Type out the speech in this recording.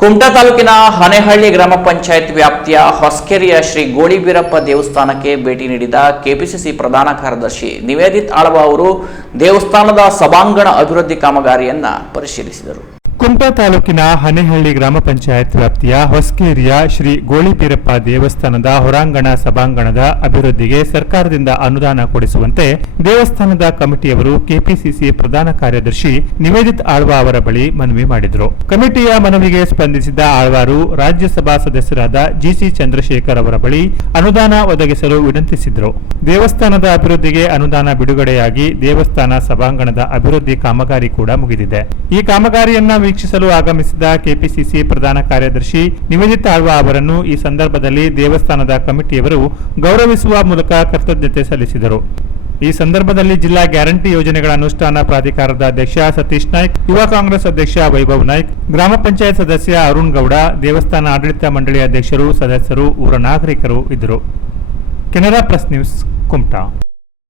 ಕುಮಟಾ ತಾಲೂಕಿನ ಹನೇಹಳ್ಳಿ ಗ್ರಾಮ ಪಂಚಾಯತ್ ವ್ಯಾಪ್ತಿಯ ಹೊಸಕೆರೆಯ ಶ್ರೀ ಗೋಳಿಬೀರಪ್ಪ ದೇವಸ್ಥಾನಕ್ಕೆ ಭೇಟಿ ನೀಡಿದ ಕೆಪಿಸಿಸಿ ಪ್ರಧಾನ ಕಾರ್ಯದರ್ಶಿ ನಿವೇದಿತ್ ಆಳ್ವ ಅವರು ದೇವಸ್ಥಾನದ ಸಭಾಂಗಣ ಅಭಿವೃದ್ಧಿ ಕಾಮಗಾರಿಯನ್ನ ಪರಿಶೀಲಿಸಿದರು. ಕುಮಟಾ ತಾಲೂಕಿನ ಹನೆಹಳ್ಳಿ ಗ್ರಾಮ ಪಂಚಾಯತ್ ವ್ಯಾಪ್ತಿಯ ಹೊಸಕೇರಿಯ ಶ್ರೀ ಗೋಳಿಪೀರಪ್ಪ ದೇವಸ್ಥಾನದ ಹೊರಾಂಗಣ ಸಭಾಂಗಣದ ಅಭಿವೃದ್ಧಿಗೆ ಸರ್ಕಾರದಿಂದ ಅನುದಾನ ಕೊಡಿಸುವಂತೆ ದೇವಸ್ಥಾನದ ಕಮಿಟಿಯವರು ಕೆಪಿಸಿಸಿ ಪ್ರಧಾನ ಕಾರ್ಯದರ್ಶಿ ನಿವೇದಿತ್ ಆಳ್ವ ಅವರ ಬಳಿ ಮನವಿ ಮಾಡಿದರು. ಕಮಿಟಿಯ ಮನವಿಗೆ ಸ್ಪಂದಿಸಿದ ಆಳ್ವಾರು ರಾಜ್ಯಸಭಾ ಸದಸ್ಯರಾದ ಜಿಸಿ ಚಂದ್ರಶೇಖರ್ ಅವರ ಬಳಿ ಅನುದಾನ ಒದಗಿಸಲು ವಿನಂತಿಸಿದರು. ದೇವಸ್ಥಾನದ ಅಭಿವೃದ್ಧಿಗೆ ಅನುದಾನ ಬಿಡುಗಡೆಯಾಗಿ ದೇವಸ್ಥಾನ ಸಭಾಂಗಣದ ಅಭಿವೃದ್ಧಿ ಕಾಮಗಾರಿ ಕೂಡ ಮುಗಿದಿದೆ. ಈ ಕಾಮಗಾರಿಯನ್ನ ವೀಕ್ಷಿಸಲು ಆಗಮಿಸಿದ ಕೆಪಿಸಿಸಿ ಪ್ರಧಾನ ಕಾರ್ಯದರ್ಶಿ ನಿವೇದಿತ ಆಳ್ವ ಅವರನ್ನು ಈ ಸಂದರ್ಭದಲ್ಲಿ ದೇವಸ್ಥಾನದ ಕಮಿಟಿಯವರು ಗೌರವಿಸುವ ಮೂಲಕ ಕೃತಜ್ಞತೆ ಸಲ್ಲಿಸಿದರು. ಈ ಸಂದರ್ಭದಲ್ಲಿ ಜಿಲ್ಲಾ ಗ್ಯಾರಂಟಿ ಯೋಜನೆಗಳ ಅನುಷ್ಠಾನ ಪ್ರಾಧಿಕಾರದ ಅಧ್ಯಕ್ಷ ಸತೀಶ್ ನಾಯ್ಕ್, ಯುವ ಕಾಂಗ್ರೆಸ್ ಅಧ್ಯಕ್ಷ ವೈಭವ್ ನಾಯ್ಕ್, ಗ್ರಾಮ ಪಂಚಾಯತ್ ಸದಸ್ಯ ಅರುಣ್ ಗೌಡ, ದೇವಸ್ಥಾನ ಆಡಳಿತ ಮಂಡಳಿ ಅಧ್ಯಕ್ಷರು ಸದಸ್ಯರು ಊರ ನಾಗರಿಕರು ಇದ್ದರು. Canara press news Kumta.